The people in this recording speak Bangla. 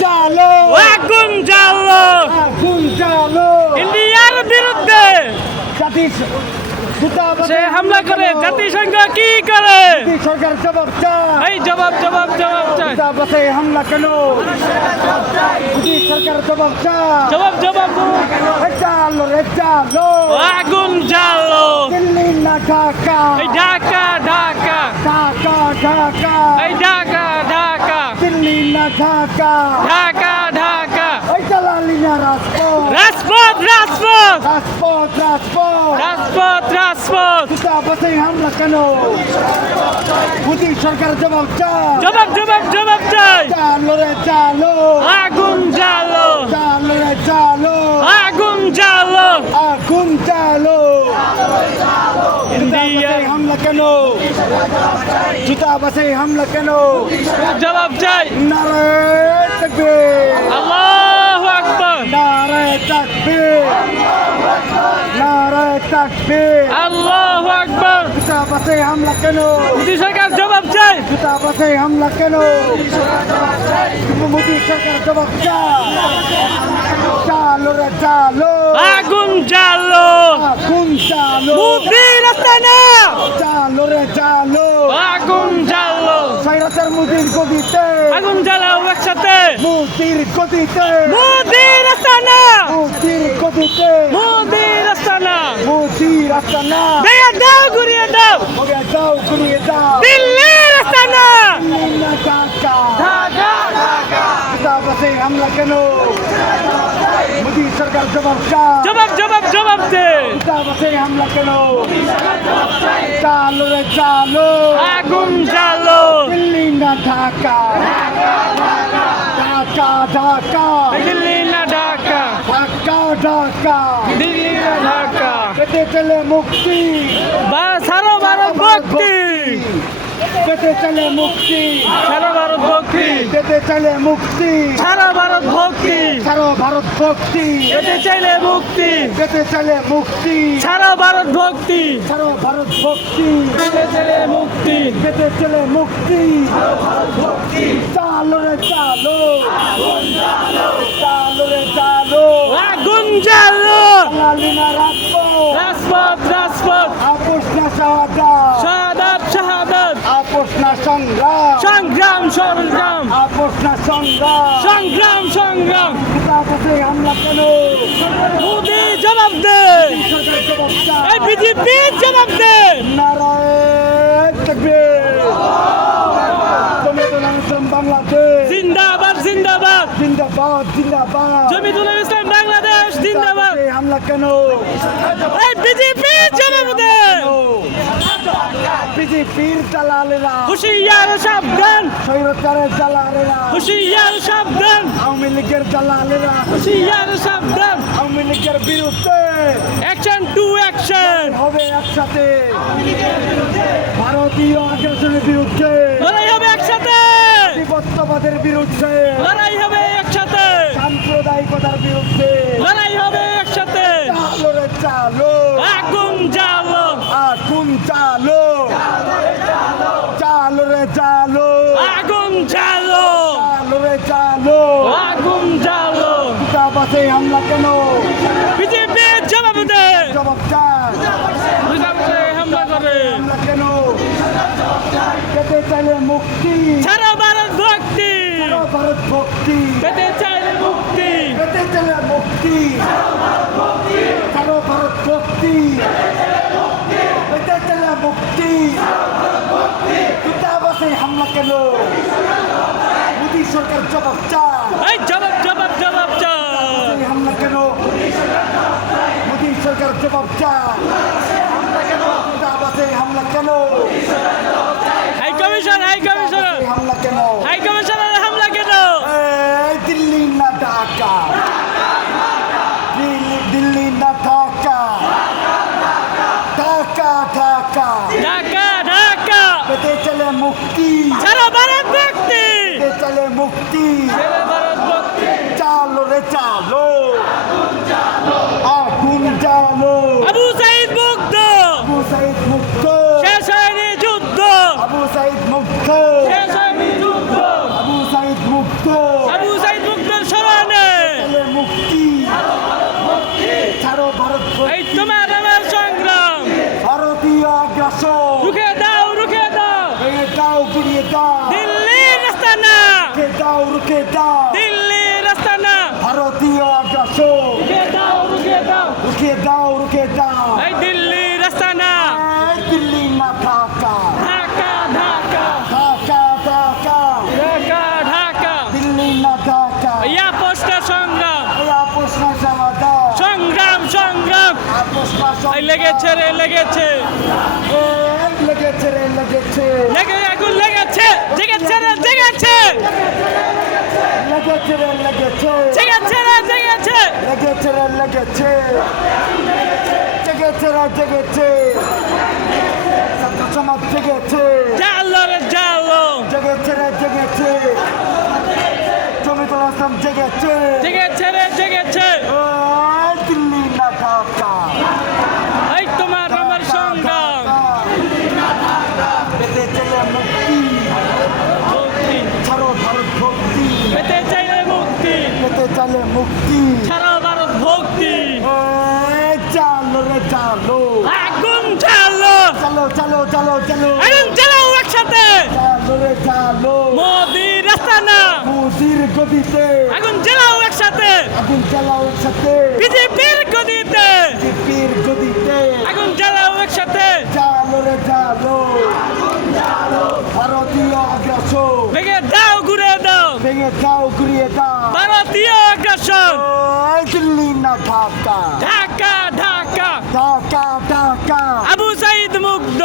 জ্বালো আগুন জ্বালো আগুন জ্বালো ইন্ডিয়ার বিরুদ্ধে সে হামলা করে জাতিসংঘ কি করে সরকার জবাব চায় এই জবাব চাই বাসে হামলা কেন সরকার জবাব চায় জবাব জ্বালো রে জ্বালো আগুন জ্বালো দিল্লি না ঢাকা এই ঢাকা ঢাকা ঢাকা এই ঢাকা দিল্লি না ঢাকা ঢাকা ওই জ্বালালি না রাজপথ রাজপথ বাসে হামলা কেন মোদী সরকার জবাব চায় জবাব চাই জ্বালো রে জ্বালো আগুন জ্বালো জ্বালো রে জ্বালো আগুন জ্বালো আগুন জ্বালো ইন্ডিয়া হামলা কেন বাসে হামলা কেন জবাব চাই নারে তাকবীর আল্লাহু আকবার নারে তাকবীর নারে তাকবীর আল্লাহু আকবার বাসে হামলা কেন মোদী সরকার জবাব চাই বাসে হামলা কেন মোদী সরকার জবাব চায় চালো রে চালো আগুন জ্বালো আগুন চালো মোদীর আস্তানা চালো রে চালো আগুন জ্বালো সাইরাতের মুদির গদিতে আগুন জ্বালাও একসাথে মুদির গদিতে মোদীর আস্তানা মুদির গদিতে মোদীর আস্তানা মুদির আস্তানা বেয়া দাও ঘুরিয়ে দাও ওকে যাও ঘুরিয়ে যাও দিল্লির আস্তানা দিল্লি ঢাকা ঢাকা বাসে হামলা কেন মোদী সরকার জবাব চায় জবাব দে বাসে হামলা কেন চালো রে চালো আগুন জ্বালো দিল্লি না ঢাকা ঢাকা দিল্লি না ঢাকা ঢাকা দিল্লি না ঢাকা পেটে চলে মুক্তি সারা ভারত ভক্তি পেটে চলে মুক্তি সারা ভারত ভক্তি পেটে চলে মুক্তি সারা ভারত ভক্তি সারা ভারত ভক্তি পেতে চাইলে মুক্তি পেটে চলে মুক্তি সারা ভারত ভক্তি সারা ভারত ভক্তি পেতে চাইলে মুক্তি পেটে চলে মুক্তি চালো রে চালো চালো রে চালো আগুন জ্বালো লালিনা রাজপথ আপোষ না শাহাদাত শাহাদাত আপোষ না সংগ্রাম সংগ্রাম আপোষ না সংগ্রাম বাসে হামলা কেন মোদি জবাব দে সরকার জবাব চায় এই বিজেপি জবাব দে নারায়ণ তাকবীর জমিয়তুল ইসলাম বাংলাদেশ জিন্দাবাদ জমিয়তুল ইসলাম বাংলাদেশ জিন্দাবাদ বাসে হামলা কেন এই বিজেপি জবাব দে বিজেপির দালালেরা হুশিয়ার সাবধান স্বৈরাচারের দালালেরা হুশিয়ার সাবধান আওয়ামী লীগের দালালেরা হুশিয়ার সাবধান আওয়ামী লীগের বিরুদ্ধে অ্যাকশন টু অ্যাকশন হবে একসাথে ভারতীয় আগ্রাসনের বিরুদ্ধে লড়াই হবে একসাথে আধিপত্যবাদের বিরুদ্ধে লড়াই হবে একসাথে সাম্প্রদায়িকতার বিরুদ্ধে লড়াই হবে একসাথে চালো রে চালো আগুন জ্বালো আগুন চালো চালো রে চালো আগুন জ্বালো চালো রে চালো আগুন জ্বালো বাসে হামলা কেন বিজেপি জবাব দে জবাব চায় বিজেপি হামলা করে হামলা কেন পেতে চাইলে মুক্তি সারা ভারত ভক্তি ভারত ভক্তি পেতে চাইলে মুক্তি পেতে চাইলে মুক্তি সারা ভারত ভক্তি পেতে চাইলে মুক্তি বাসে হামলা কেন মোদী সরকার জবাব চায় এই জবাব চাই হামলা কেন মোদী সরকার জবাব চায় বাসে হামলা কেন হাই কমিশনার হামলা কেন হামলা কেন এই দিল্লি না ঢাকা দিল্লি না ঢাকা ঢাকা পেতে চলে মুক্তি সারা ভারত ভক্তি পেতে চলে মুক্তি সারা ভারত ভক্তি চালো রে চালো আগুন জ্বালো আবু সাইদ মুক্ত আবু সাইদ মুক্ত শেষ হয়নি যুদ্ধ আবু সাইদ মুক্ত শেষ হয়নি যুদ্ধ আবু সাইদ মুক্ত আবু সাইদ রুকে দাও দিল্লির আস্তানা ভারতীয় আগ্রাসন রুকে দাও রুকে দাও রুকে দাও রুকে দাও এই দিল্লির আস্তানা এই দিল্লি না ঢাকা ঢাকা ঢাকা ঢাকা ঢাকা ঢাকা ঢাকা দিল্লি না ঢাকা এই আপোষটা সংগ্রাম এই আপোষ না সমাধান সংগ্রাম সংগ্রাম আপোষ না এই লেগেছে রে লেগেছে লেগেছে রে লেগেছে লেগে আগুন লেগেছে জেগেছে রে জেগেছে লেগেছে রে লেগেছে জেগেছে রে জেগেছে লেগেছে রে লেগেছে জেগেছে রে জেগেছে ছাত্র সমাজ জেগেছে জালো রে জালো জেগেছে রে জেগেছে জমিতুল আসলাম জেগেছে জেগেছে রে জেগেছে এই দিল্লি না ঢাকা এই তোমার আমার সংগ্রাম পেতে চলে মুক্তি মুক্তি ছাড়ো ভারত ভক্তি পেতে চাইলে মুক্তি পেতে চলে মুক্তি সারা ভারত ভক্তি এই চালো রে চালো আগুন জ্বালো চালো চালো চালো চালো আগুন জ্বালাও একসাথে চালো রে চালো মোদির আস্তানা মোদির গদিতে আগুন জ্বালাও একসাথে আগুন চালাও একসাথে বিজেপির গদিতে বিপির গদিতে আগুন জ্বালাও একসাথে চালো রে চালো ভারতীয় আগ্রাসন ভেঙে দাও ঘুরে দাও ভেঙে দাও ঘুরিয়ে দাও ভারতীয় আগ্রাসন এই দিল্লি না ঢাকা ঢাকা ঢাকা ঢাকা ঢাকা আবু সাইদ মুগ্ধ